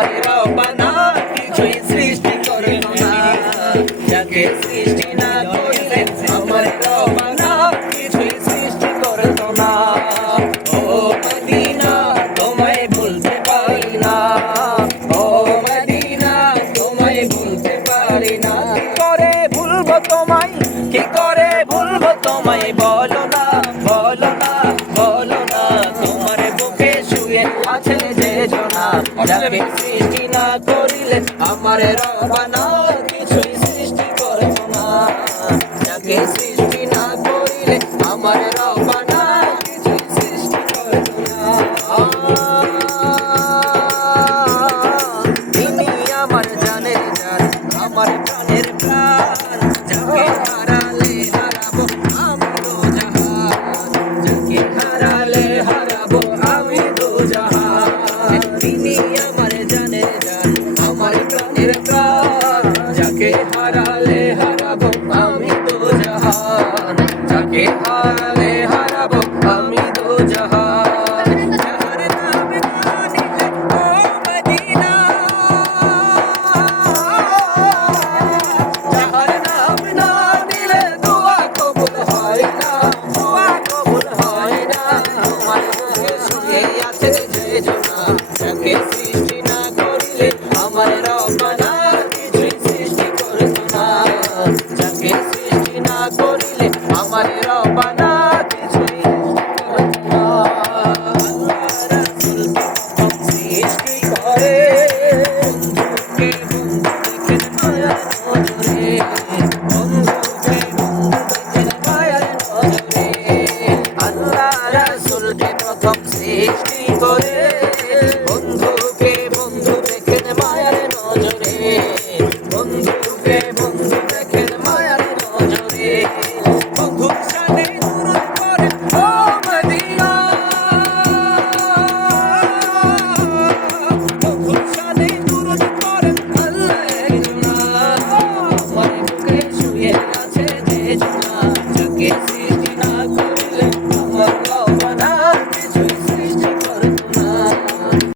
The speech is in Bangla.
আমার রব্বানা কিছুই সৃষ্টি করল না, যাকে সৃষ্টি না করিলে আমার রব্বানা কিছুই সৃষ্টি করল না। ও মদিনা তোমায় ভুলতে পারি না, ও মদিনা তোমায় ভুলতে পারি না। কি করে ভুলবো তোমায়, কি করে ভুলবো তোমায়, বলো না বলো না বলো না। তোমার বুকে শুয়ে আছে যে জনা, যাকে সৃষ্টি না করিলে আমার রব্বানা কিছুই